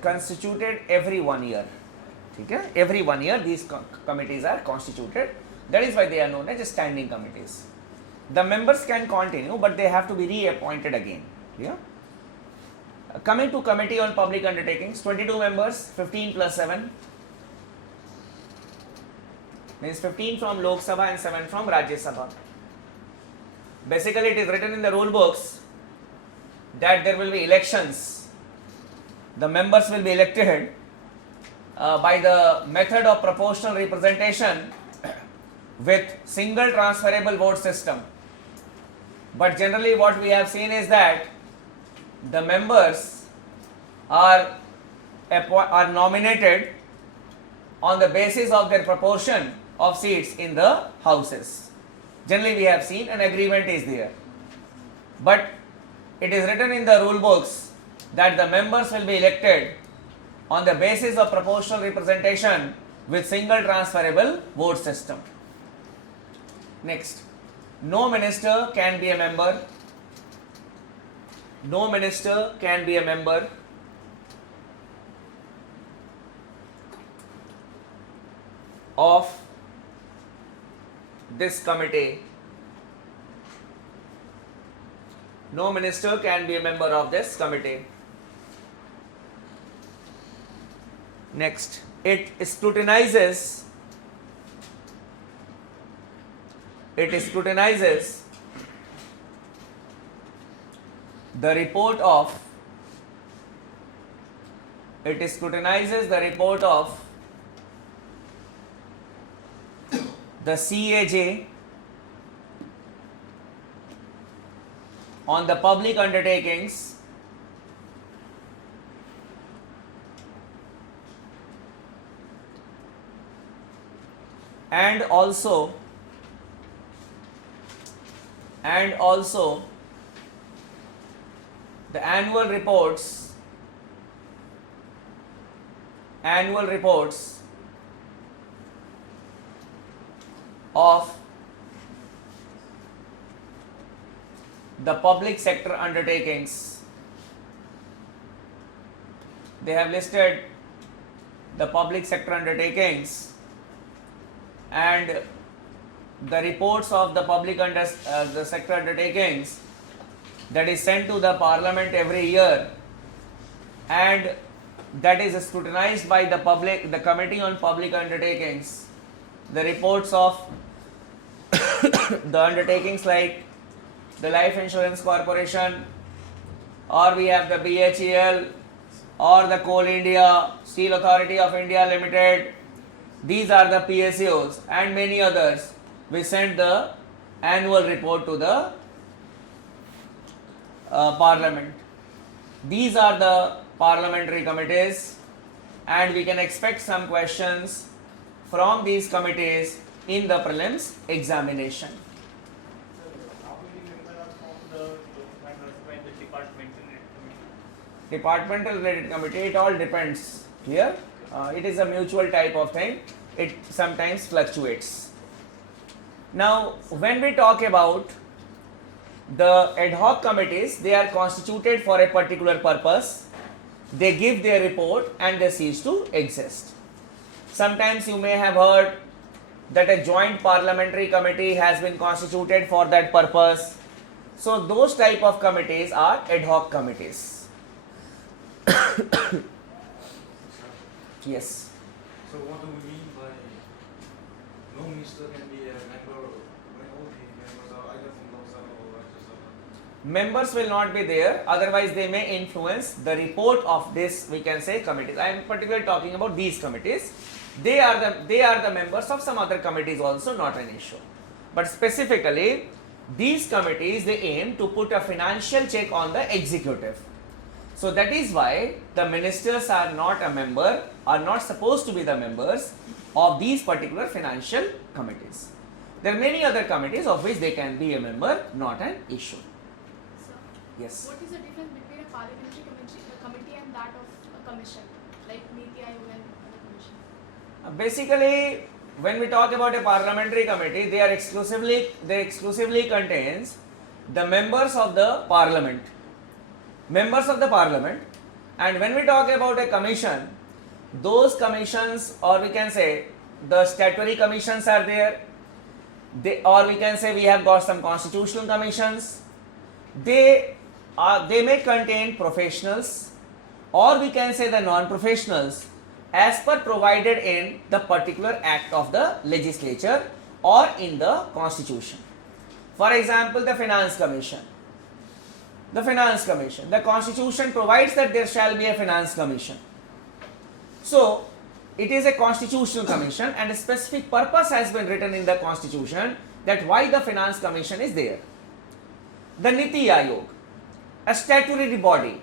constituted every 1 year. Okay? Every 1 year these committees are constituted. That is why they are known as standing committees. The members can continue, but they have to be reappointed again. Yeah? Coming to Committee on Public Undertakings, 22 members, 15 plus 7. Means 15 from Lok Sabha and 7 from Rajya Sabha. Basically, it is written in the rule books that there will be elections. The members will be elected by the method of proportional representation with single transferable vote system. But generally what we have seen is that the members are nominated on the basis of their proportion of seats in the houses. Generally we have seen an agreement is there. But it is written in the rule books that the members will be elected on the basis of proportional representation with single transferable vote system. Next, no minister can be a member. No minister can be a member of this committee. No minister can be a member of this committee. Next, it scrutinizes the report of the CAJ on the public undertakings and also the annual reports of the public sector undertakings. They have listed the public sector undertakings and the reports of the the sector undertakings that is sent to the parliament every year, and that is scrutinized by the Committee on Public Undertakings. The reports of the undertakings like the Life Insurance Corporation, or we have the BHEL, or the Coal India, Steel Authority of India Limited. These are the PSUs and many others. We send the annual report to the Parliament. These are the parliamentary committees, and we can expect some questions from these committees in the prelims examination. How many members are from the Departmental related committee, it all depends here. It is a mutual type of thing. It sometimes fluctuates. Now, when we talk about the ad hoc committees, they are constituted for a particular purpose. They give their report and they cease to exist. Sometimes you may have heard that a joint parliamentary committee has been constituted for that purpose. So those type of committees are ad hoc committees. Yes. So what do we mean by no minister can be a member when all the members are either from Lok Sabha or Rajya Sabha? Members will not be there, otherwise they may influence the report of this, we can say, committees. I am particularly talking about these committees. They are the members of some other committees also, not an issue. But specifically, these committees, they aim to put a financial check on the executive. So that is why the ministers are not a member, are not supposed to be the members of these particular financial committees. There are many other committees of which they can be a member, not an issue. Sir, Yes. what is the difference between a parliamentary committee and that of a commission, like Niti Aayog and other commission? Basically, when we talk about a parliamentary committee, they exclusively contains the members of the parliament, And when we talk about a commission, those commissions, or we can say the statutory commissions are there, or we can say we have got some constitutional commissions. They may contain professionals, or we can say the non-professionals, as per provided in the particular act of the legislature or in the constitution. For example, the finance commission. The constitution provides that there shall be a finance commission. So it is a constitutional commission, and a specific purpose has been written in the constitution that why the finance commission is there. The Niti Aayog, a statutory body,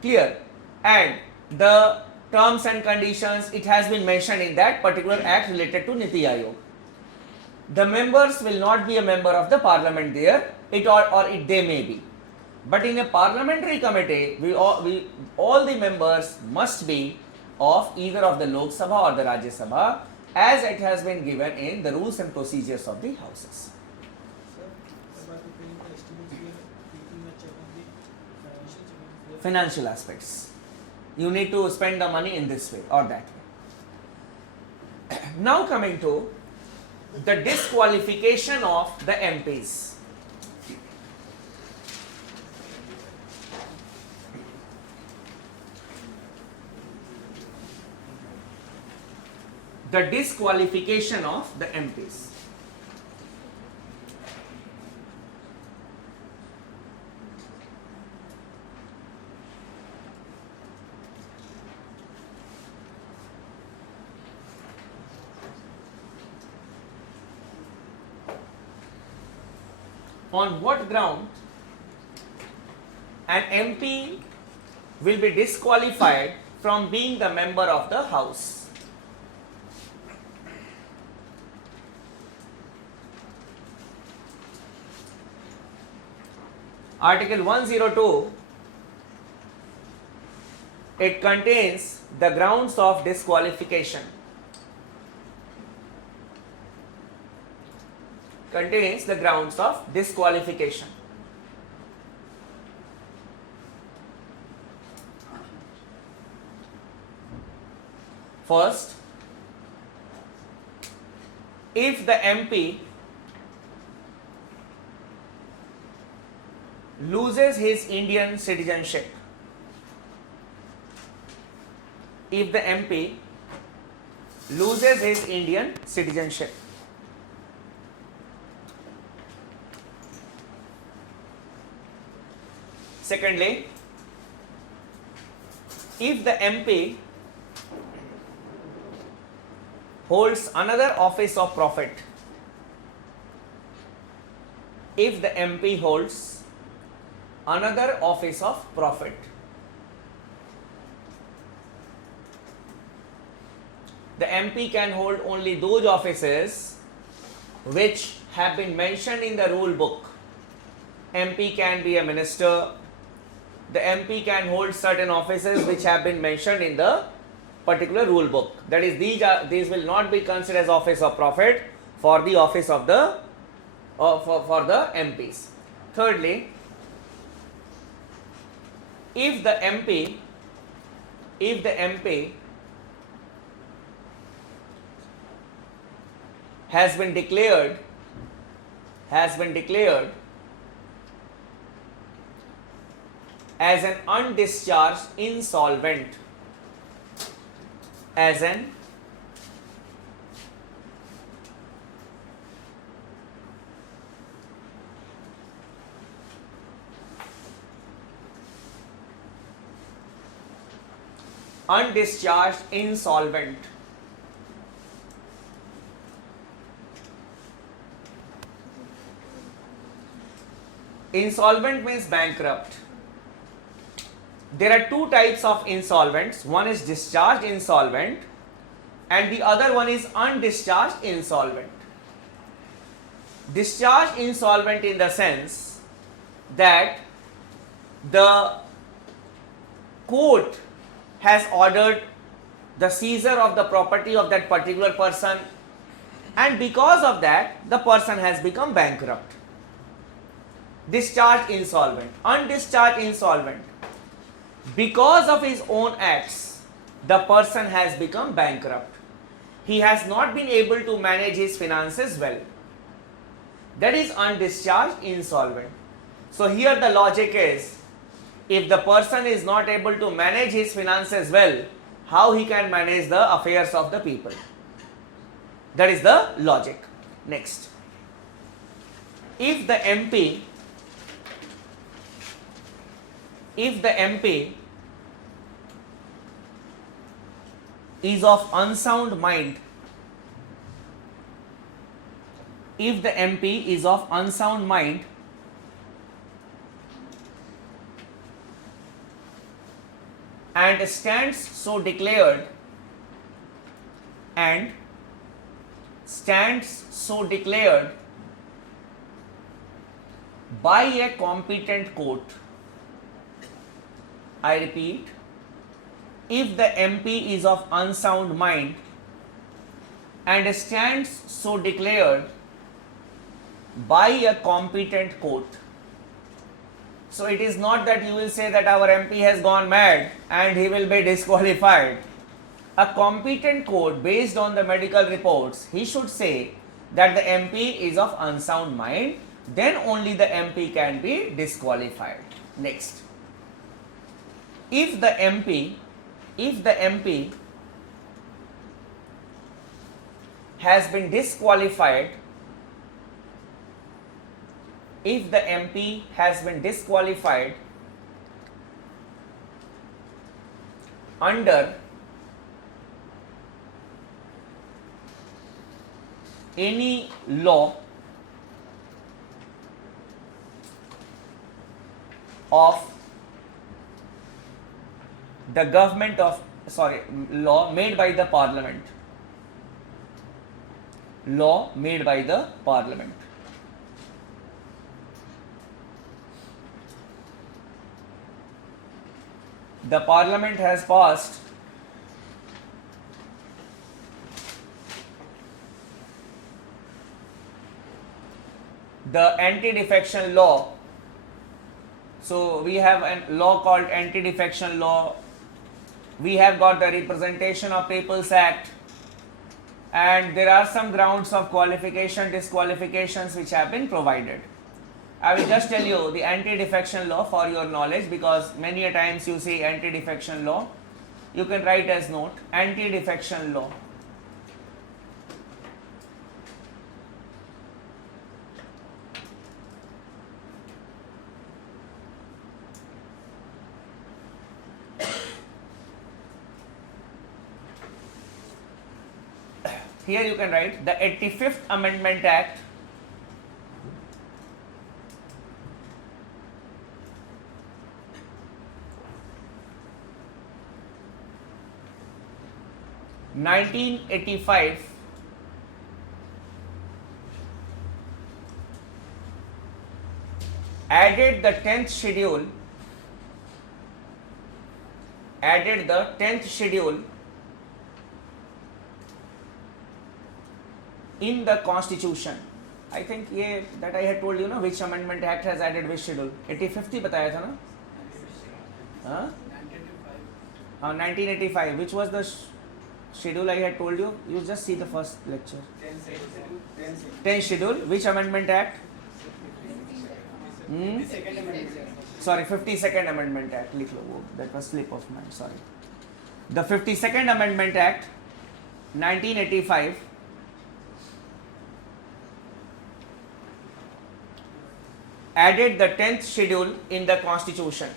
clear, and the terms and conditions, it has been mentioned in that particular act related to Niti Aayog. The members will not be a member of the parliament there, they may be. But in a parliamentary committee, all the members must be of either of the Lok Sabha or the Rajya Sabha, as it has been given in the rules and procedures of the houses. Sir, about preparing the estimates, we are taking a check on the financial check. Financial aspects. You need to spend the money in this way or that way. Now coming to the disqualification of the MPs. The disqualification of the MPs. On what ground an MP will be disqualified from being the member of the House? Article 102, it contains the grounds of disqualification. Contains the grounds of disqualification. First, if the MP loses his Indian citizenship, if the MP loses his Indian citizenship, secondly, if the MP holds another office of profit, if the MP holds another office of profit, the MP can hold only those offices which have been mentioned in the rule book. MP can be a minister. The MP can hold certain offices which have been mentioned in the particular rule book. That is, these will not be considered as office of profit for the office of the for the MPs. Thirdly, if the MP has been declared as an undischarged insolvent, undischarged insolvent. Insolvent means bankrupt. There are two types of insolvents. One is discharged insolvent and the other one is undischarged insolvent. Discharged insolvent in the sense that the court has ordered the seizure of the property of that particular person, and because of that the person has become bankrupt. Discharged insolvent. Undischarged insolvent, because of his own acts, the person has become bankrupt. He has not been able to manage his finances well. That is undischarged insolvent. So here the logic is, if the person is not able to manage his finances well, how he can manage the affairs of the people? That is the logic. Next, if the MP is of unsound mind, if the MP is of unsound mind and stands so declared by a competent court, I repeat, if the MP is of unsound mind and stands so declared by a competent court. So it is not that you will say that our MP has gone mad and he will be disqualified. A competent court, based on the medical reports, he should say that the MP is of unsound mind, then only the MP can be disqualified. Next, if the MP has been disqualified, under any law of the government of law made by the parliament, the parliament has passed the anti-defection law. So we have a law called anti-defection law. We have got the Representation of People's Act, and there are some grounds of qualification, disqualifications which have been provided. I will just tell you the anti-defection law for your knowledge, because many a times you see anti-defection law. You can write as note, anti-defection law. Here you can write the 85th Amendment Act (1985) added the 10th schedule in the Constitution. I think ये that I had told you ना, which Amendment Act has added which schedule. 85th ही बताया था ना? हाँ? 1985. Which was the schedule I had told you? You just see the first lecture. 10th schedule. Which Amendment Act? 52nd Amendment Act. लिख लो वो. That was slip of mine. Sorry. The 52nd Amendment Act, 1985. Added the 10th schedule in the Constitution.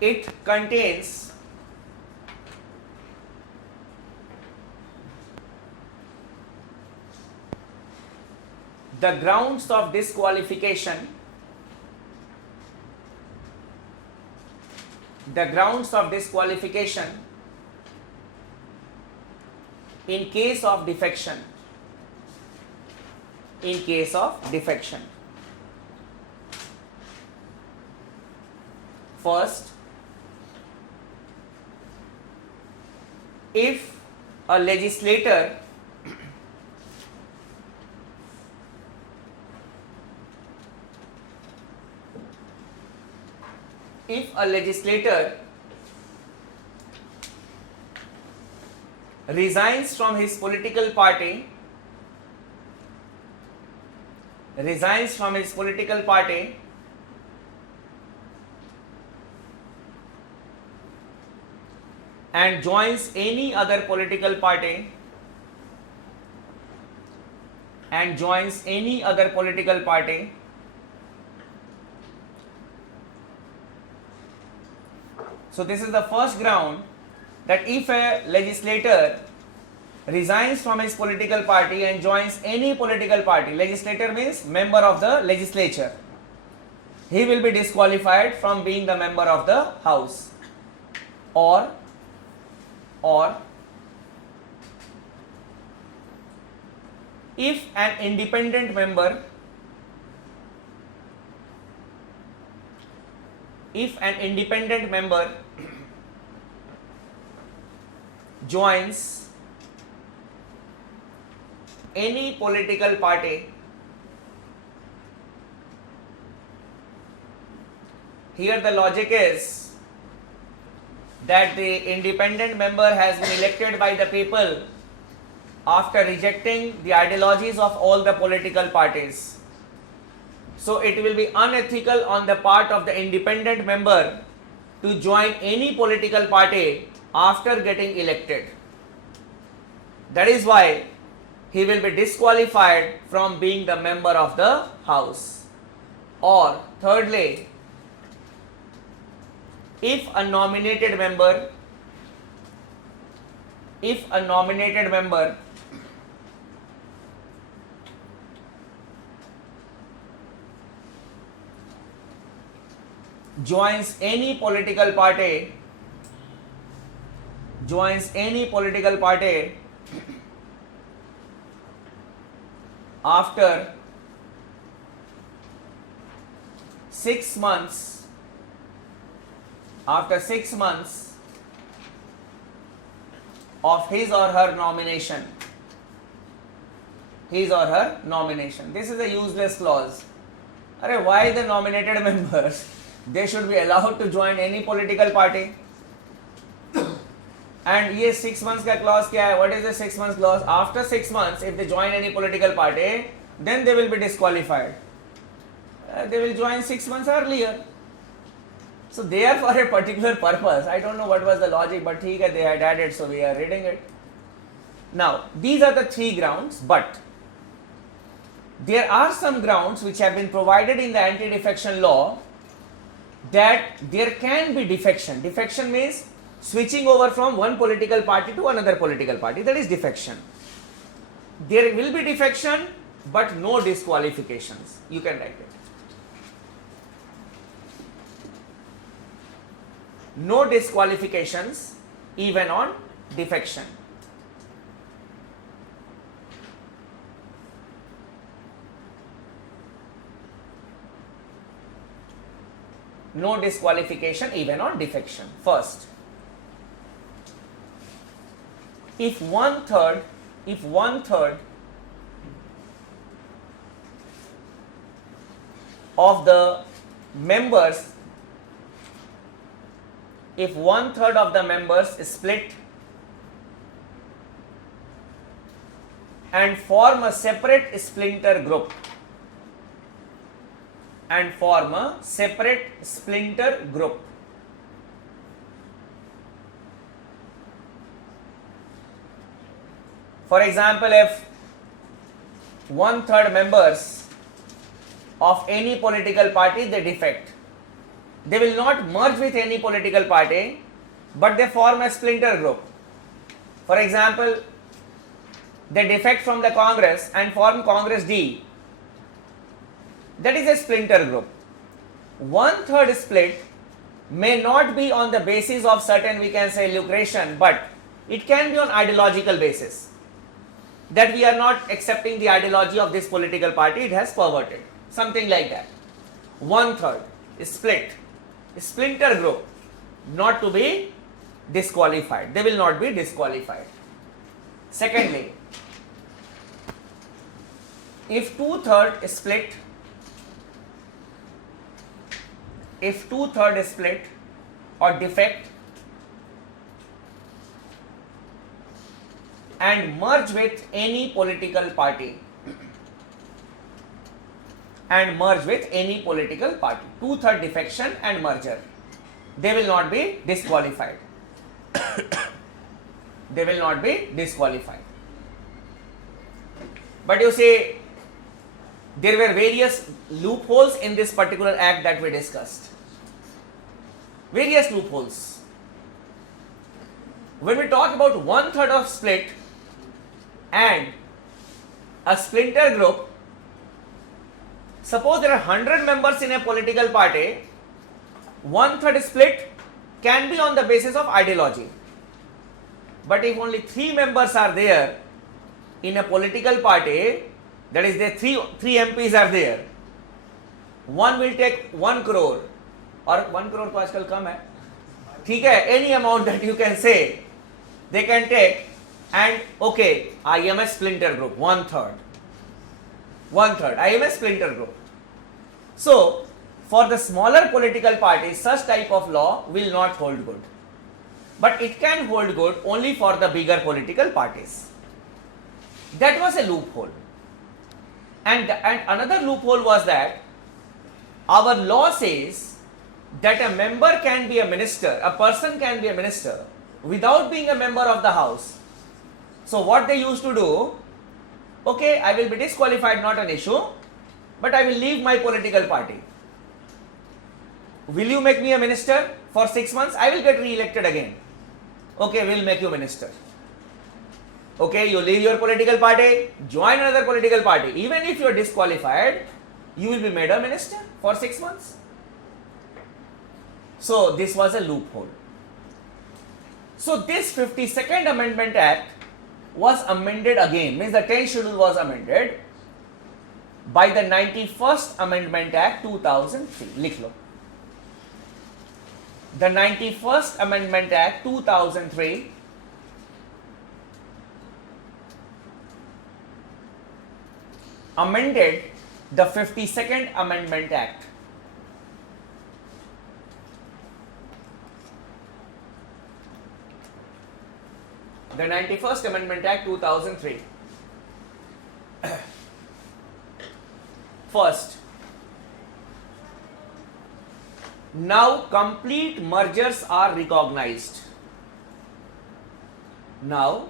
It contains the grounds of disqualification, in case of defection. First, if a legislator resigns from his political party and joins any other political party so this is the first ground, that if a legislator resigns from his political party and joins any political party, legislator means member of the legislature, he will be disqualified from being the member of the house. Or if an independent member joins any political party, here the logic is that the independent member has been elected by the people after rejecting the ideologies of all the political parties. So it will be unethical on the part of the independent member to join any political party after getting elected. That is why he will be disqualified from being the member of the house. Or thirdly, if a nominated member joins any political party after 6 months of his or her nomination. This is a useless clause. Why the nominated members? They should be allowed to join any political party. And ये 6 months का clause क्या है? What is the 6 months clause? After 6 months, if they join any political party, then they will be disqualified. They will join 6 months earlier. So they are for a particular purpose. I don't know what was the logic, but they had added, so we are reading it. Now, these are the 3 grounds, but there are some grounds which have been provided in the anti-defection law that there can be defection. Defection means switching over from one political party to another political party. That is defection. There will be defection, but no disqualifications. You can write it. No disqualifications even on defection. No disqualification even on defection. First, if one third of the members split and form a separate splinter group, For example, if 1/3 members of any political party they defect, they will not merge with any political party, but they form a splinter group. For example, they defect from the Congress and form Congress D. That is a splinter group. 1/3 split may not be on the basis of certain, we can say, lucration, but it can be on ideological basis. That we are not accepting the ideology of this political party, it has perverted. Something like that. 1/3 split, splinter group, not to be disqualified. They will not be disqualified. Secondly, if two-third split, or defect and merge with any political party, two-third defection and merger, they will not be disqualified. They will not be disqualified. But you see, there were various loopholes in this particular act that we discussed. Various loopholes. When we talk about one-third of split and a splinter group, suppose there are 100 members in a political party, one-third split can be on the basis of ideology. But if only 3 members are there in a political party, that is, the three MPs are there, one will take 1 crore, or 1 crore तो आजकल कम है, ठीक है, any amount that you can say, they can take, and okay, I am a splinter group, one-third, I am a splinter group. So, for the smaller political parties, such type of law will not hold good. But it can hold good only for the bigger political parties. That was a loophole. And another loophole was that our law says that a member can be a minister, a person can be a minister without being a member of the house. So what they used to do, okay, I will be disqualified, not an issue, but I will leave my political party. Will you make me a minister for 6 months? I will get re-elected again. Okay, we will make you minister. Okay, you leave your political party, join another political party. Even if you are disqualified, you will be made a minister for 6 months. So this was a loophole. So this 52nd Amendment Act was amended again, means the 10th schedule was amended by the 91st Amendment Act 2003. लिख लो. The 91st Amendment Act 2003 amended the 52nd Amendment Act. The 91st Amendment Act 2003. First, now complete mergers are recognized. Now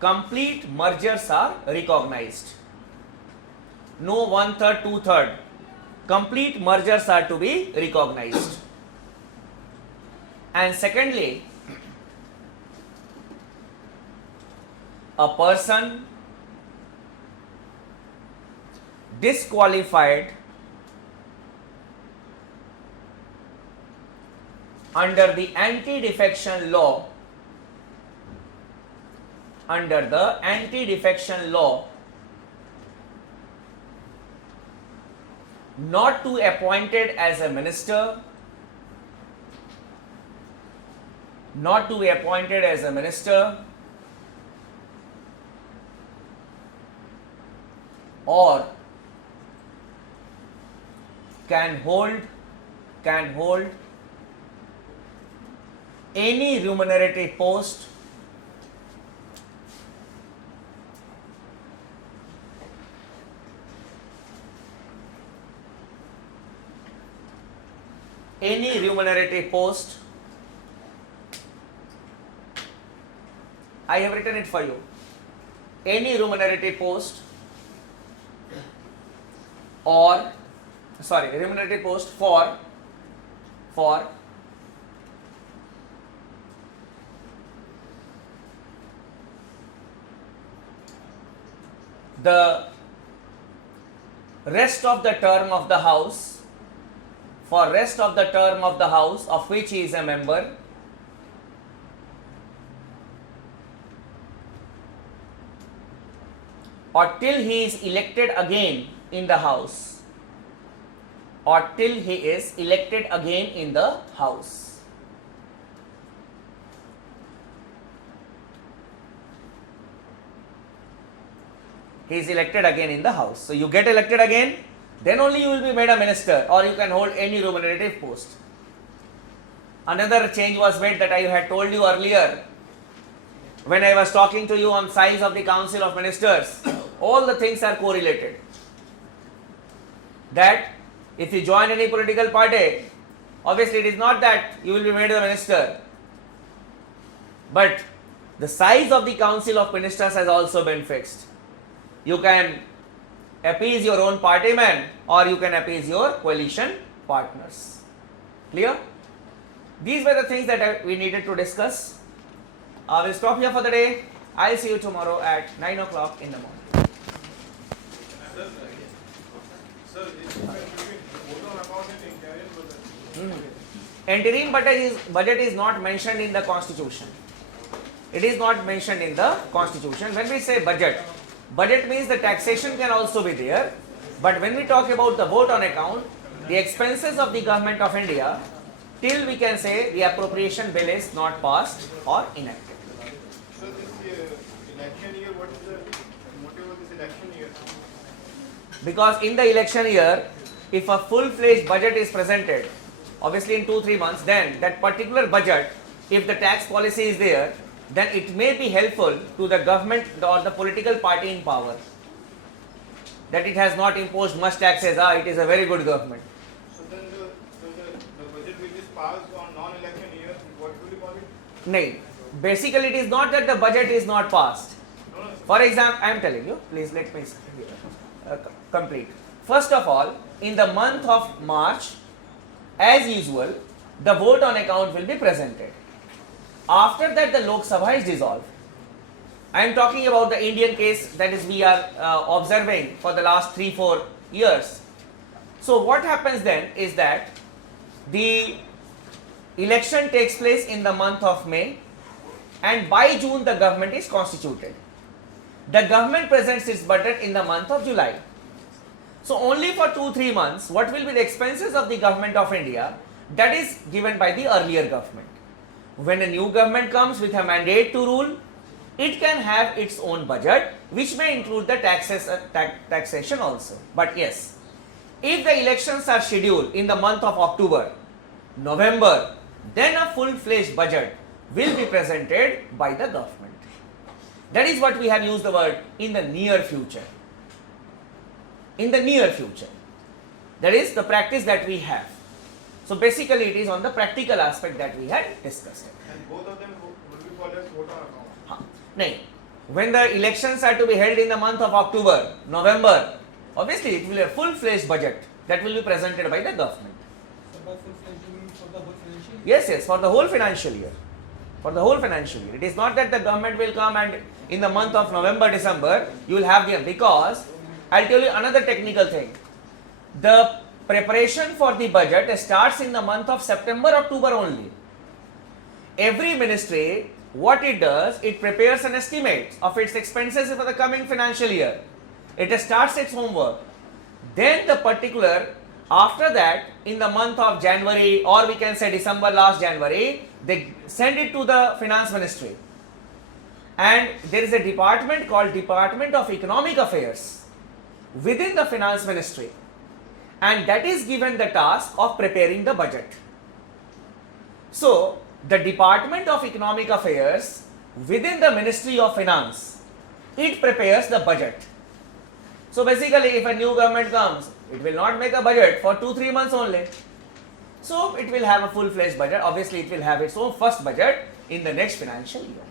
complete mergers are recognized. No 1/3, 2/3. Complete mergers are to be recognized. And secondly, a person disqualified under the anti-defection law, not to appointed as a minister, or can hold any remunerative post I have written it for you. Any remunerative post remunerative post for the rest of the term of the house, of which he is a member, or till he is elected again in the house, he is elected again in the house. So you get elected again, then only you will be made a minister, or you can hold any remunerative post. Another change was made that I had told you earlier when I was talking to you on size of the council of ministers. All the things are correlated. That if you join any political party, obviously it is not that you will be made a minister, but the size of the council of ministers has also been fixed. You can appease your own party man, or you can appease your coalition partners. Clear? These were the things that we needed to discuss. I will stop here for the day. I will see you tomorrow at 9 o'clock in the morning. Sir, it's between vote on account and interim budget. Interim budget is not mentioned in the constitution. It is not mentioned in the constitution. When we say budget, budget means the taxation can also be there. But when we talk about the vote on account, the expenses of the government of India, till we can say the appropriation bill is not passed or enacted. So this election year, what is the motive of this election year? Because in the election year, if a full-fledged budget is presented, obviously in 2-3 months, then that particular budget, if the tax policy is there, then it may be helpful to the government or the political party in power. That it has not imposed much taxes, it is a very good government. So then the budget which is passed on non-election year, what will you call it? No, basically it is not that the budget is not passed. No, For example, I am telling you, please let me complete. First of all, in the month of March, as usual, the vote on account will be presented. After that, the Lok Sabha is dissolved. I am talking about the Indian case that is we are observing for the last 3-4 years. So what happens then is that the election takes place in the month of May, and by June the government is constituted. The government presents its budget in the month of July. So only for 2-3 months, what will be the expenses of the government of India, that is given by the earlier government. When a new government comes with a mandate to rule, it can have its own budget, which may include the taxation also. But yes, if the elections are scheduled in the month of October, November, then a full-fledged budget will be presented by the government. That is what we have used the word in the near future. In the near future. That is the practice that we have. So basically it is on the practical aspect that we had discussed. and both of them will be called as vote on account. No. When the elections are to be held in the month of October, November, obviously it will be a full-fledged budget that will be presented by the government. So by full-fledged you mean for the whole financial year? Yes, for the whole financial year. For the whole financial year. It is not that the government will come and in the month of November, December, you will have them, because I'll tell you another technical thing. The preparation for the budget starts in the month of September, October only. Every ministry, what it does, it prepares an estimate of its expenses for the coming financial year. It starts its homework. Then the particular, after that, in the month of January, or we can say December, last January, they send it to the finance ministry. And there is a department called Department of Economic Affairs within the finance ministry. And that is given the task of preparing the budget. So, the Department of Economic Affairs within the Ministry of Finance, it prepares the budget. So basically, if a new government comes, it will not make a budget for 2-3 months only. So it will have a full-fledged budget. Obviously, it will have its own first budget in the next financial year.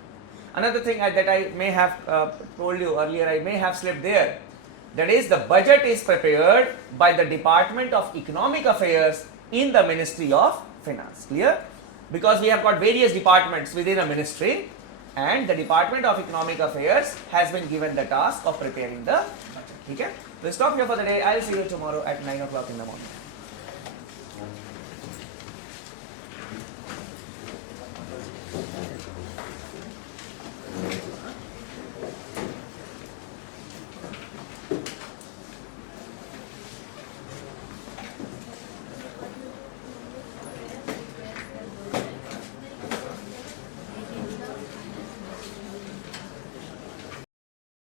Another thing that I may have told you earlier, I may have slipped there. That is, the budget is prepared by the Department of Economic Affairs in the Ministry of Finance. Clear? Because we have got various departments within a ministry, and the Department of Economic Affairs has been given the task of preparing the budget. Okay? We'll stop here for the day. I'll see you tomorrow at 9 o'clock in the morning.